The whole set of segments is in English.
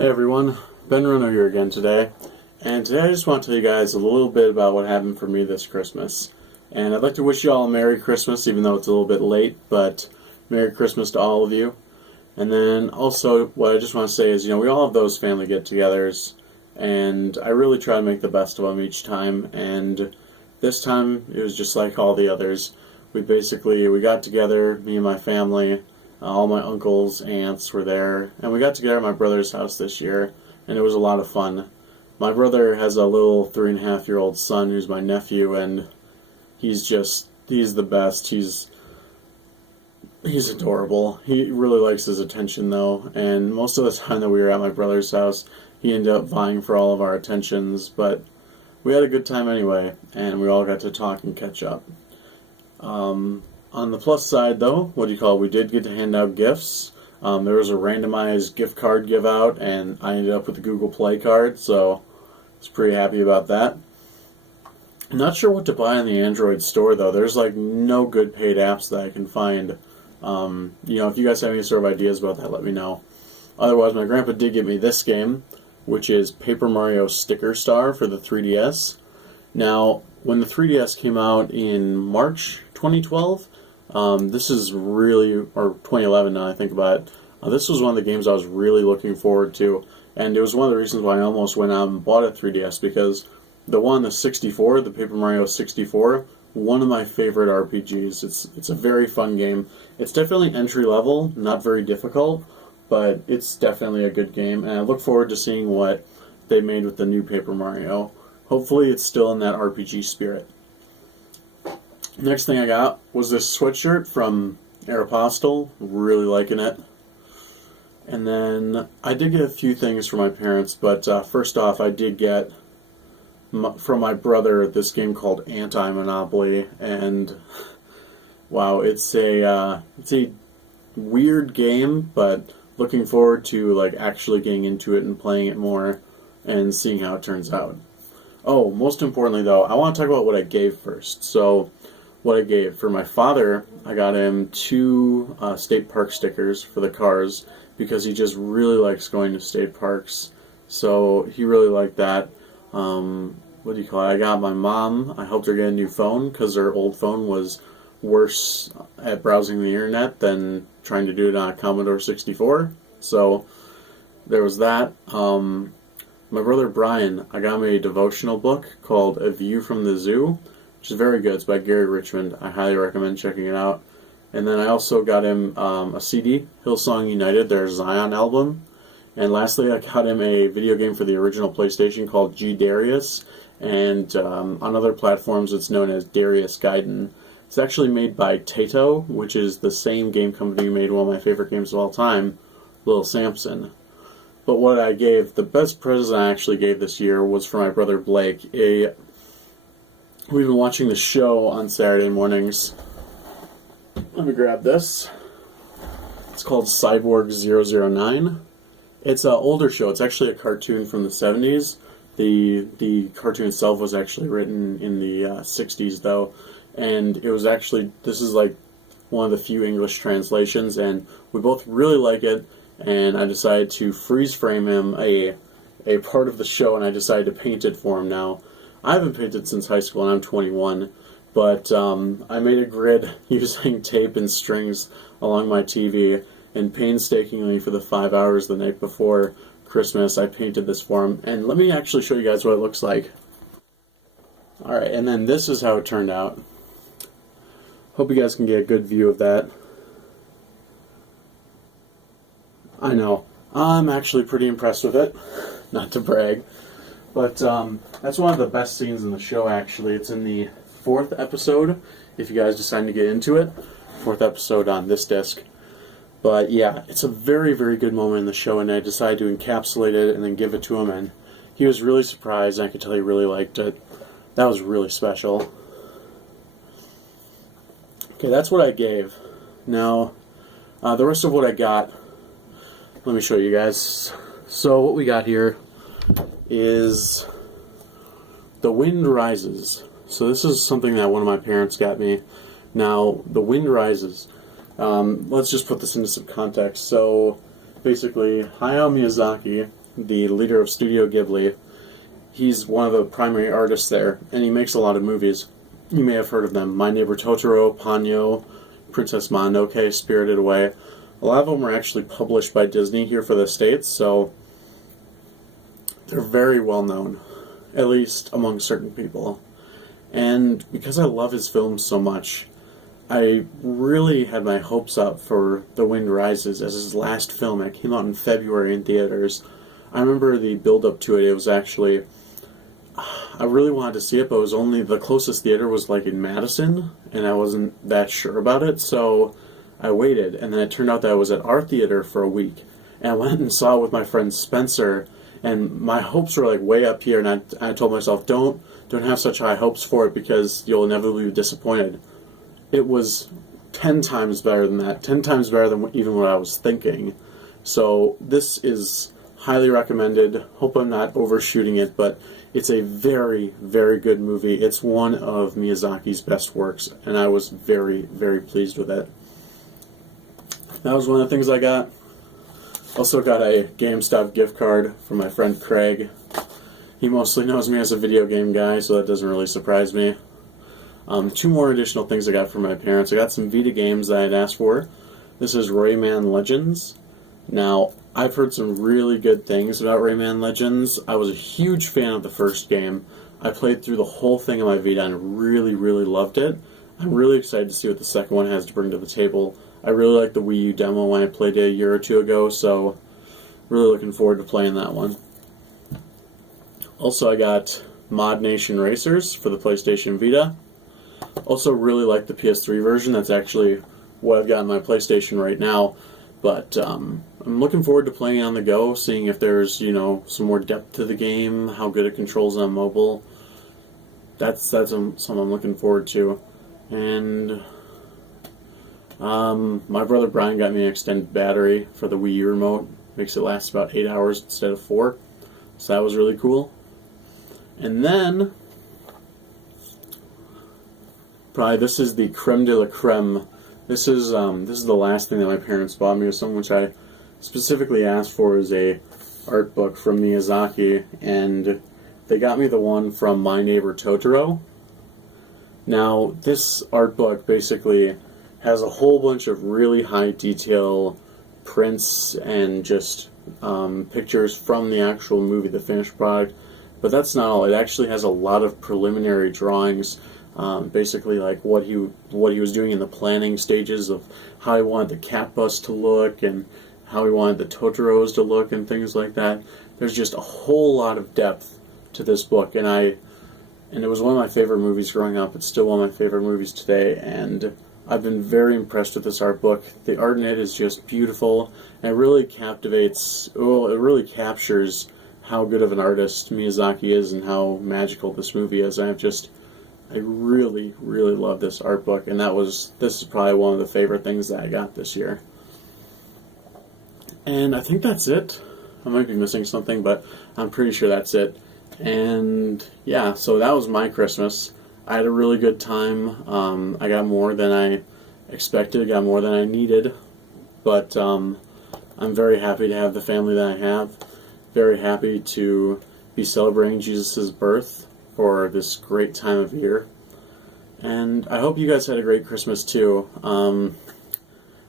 Hey everyone, Ben Runo here again today, and today I just want to tell you guys a little bit about what happened for me this Christmas. And I'd like to wish you all a Merry Christmas, even though it's a little bit late, but Merry Christmas to all of you. And then also, what I just want to say is, we all have those family get-togethers, and I really try to make the best of them each time, and this time it was just like all the others. We got together, me and my family. All my uncles, aunts were there, and we got together at my brother's house this year, and it was a lot of fun. My brother has a little 3.5-year-old son who's my nephew, and he's the best. He's adorable. He really likes his attention, though, and most of the time that we were at my brother's house, he ended up vying for all of our attentions, but we had a good time anyway, and we all got to talk and catch up. On the plus side, though, we did get to hand out gifts. There was a randomized gift card give out, and I ended up with a Google Play card, so I was pretty happy about that. I'm not sure what to buy on the Android store, though. There's no good paid apps that I can find. If you guys have any sort of ideas about that, let me know. Otherwise, my grandpa did get me this game, which is Paper Mario Sticker Star for the 3DS. Now, when the 3DS came out in March 2012, this is really, or 2011 now I think about it, this was one of the games I was really looking forward to, and it was one of the reasons why I almost went out and bought a 3DS, because the 64, the Paper Mario 64, one of my favorite RPGs. It's a very fun game. It's definitely entry level, not very difficult, but it's definitely a good game, and I look forward to seeing what they made with the new Paper Mario. Hopefully it's still in that RPG spirit. Next thing I got was this sweatshirt from Aeropostale. Really liking it. And then I did get a few things from my parents, but first off, I did get from my brother this game called Anti-Monopoly, and wow, it's a weird game, but looking forward to actually getting into it and playing it more and seeing how it turns out. Oh, most importantly though, I want to talk about what I gave first. So, what I gave for my father, I got him 2 state park stickers for the cars because he just really likes going to state parks. So he really liked that. I got my mom, I helped her get a new phone because her old phone was worse at browsing the internet than trying to do it on a Commodore 64. So there was that. My brother Brian, I got him a devotional book called A View from the Zoo, which is very good. It's by Gary Richmond. I highly recommend checking it out. And then I also got him a CD, Hillsong United, their Zion album. And lastly, I got him a video game for the original PlayStation called G Darius. And on other platforms, it's known as Darius Gaiden. It's actually made by Taito, which is the same game company who made one of my favorite games of all time, Little Samson. But what I gave, the best present I actually gave this year was for my brother Blake. We've been watching the show on Saturday mornings. Let me grab this. It's called Cyborg 009. It's an older show. It's actually a cartoon from the 70s. The cartoon itself was actually written in the 60s, though. And it was this is one of the few English translations, and we both really like it. And I decided to freeze frame him a part of the show, and I decided to paint it for him now. I haven't painted since high school, and I'm 21, but I made a grid using tape and strings along my TV, and painstakingly for the 5 hours the night before Christmas, I painted this for him. And let me actually show you guys what it looks like. Alright, and then this is how it turned out. Hope you guys can get a good view of that. I know, I'm actually pretty impressed with it, not to brag. But that's one of the best scenes in the show, actually. It's in the 4th episode, if you guys decide to get into it. 4th episode on this disc. But yeah, it's a very, very good moment in the show, and I decided to encapsulate it and then give it to him, and he was really surprised, and I could tell he really liked it. That was really special. Okay, that's what I gave. Now, the rest of what I got, let me show you guys. So what we got here is The Wind Rises. So this is something that one of my parents got me. Now, The Wind Rises. Let's just put this into some context. So basically, Hayao Miyazaki the leader of Studio Ghibli. He's one of the primary artists there, and he makes a lot of movies. You may have heard of them: My Neighbor Totoro, Ponyo, Princess Mononoke, Spirited Away. A lot of them are actually published by Disney here for the States, so they're very well known, at least among certain people. And because I love his films so much, I really had my hopes up for The Wind Rises as his last film. It came out in February in theaters. I remember the build-up to it. It was actually, I really wanted to see it, but it was only, the closest theater was like in Madison, and I wasn't that sure about it, so I waited. And then it turned out that I was at our theater for a week, and I went and saw it with my friend Spencer, and my hopes were like way up here, and I told myself, don't have such high hopes for it because you'll inevitably be disappointed. It was 10 times better than that, 10 times better than even what I was thinking. So this is highly recommended. Hope I'm not overshooting it, but it's a very, very good movie. It's one of Miyazaki's best works, and I was very, very pleased with it. That was one of the things I got. Also got a GameStop gift card from my friend Craig. He mostly knows me as a video game guy, so that doesn't really surprise me. 2 more additional things I got from my parents. I got some Vita games that I had asked for. This is Rayman Legends. Now, I've heard some really good things about Rayman Legends. I was a huge fan of the first game. I played through the whole thing on my Vita and really, really loved it. I'm really excited to see what the second one has to bring to the table. I really liked the Wii U demo when I played it a year or 2 ago, so really looking forward to playing that one. Also, I got Mod Nation Racers for the PlayStation Vita. Also really like the PS3 version. That's actually what I've got on my PlayStation right now. But I'm looking forward to playing on the go, seeing if there's, some more depth to the game, how good it controls on mobile. That's something I'm looking forward to. And my brother Brian got me an extended battery for the Wii U remote. Makes it last about 8 hours instead of 4. So that was really cool. And then, probably this is the creme de la creme. This is the last thing that my parents bought me. It was something which I specifically asked for, is a art book from Miyazaki, and they got me the one from My Neighbor Totoro. Now, this art book basically has a whole bunch of really high detail prints and just pictures from the actual movie, the finished product. But that's not all. It actually has a lot of preliminary drawings, basically like what he was doing in the planning stages of how he wanted the cat bus to look and how he wanted the Totoros to look and things like that. There's just a whole lot of depth to this book, and it was one of my favorite movies growing up. It's still one of my favorite movies today, and I've been very impressed with this art book. The art in it is just beautiful, and it really captures how good of an artist Miyazaki is and how magical this movie is. I really, really love this art book, and this is probably one of the favorite things that I got this year. And I think that's it. I might be missing something, but I'm pretty sure that's it. And yeah, so that was my Christmas. I had a really good time. I got more than I expected, got more than I needed, but I'm very happy to have the family that I have. Very happy to be celebrating Jesus' birth for this great time of year. And I hope you guys had a great Christmas too.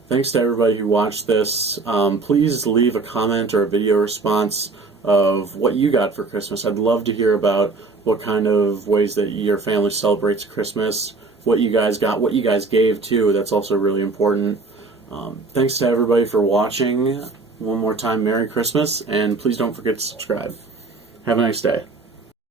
Thanks to everybody who watched this. Please leave a comment or a video response of what you got for Christmas. I'd love to hear about what kind of ways that your family celebrates Christmas, what you guys got, what you guys gave too. That's also really important. Thanks to everybody for watching. One more time, Merry Christmas, and please don't forget to subscribe. Have a nice day.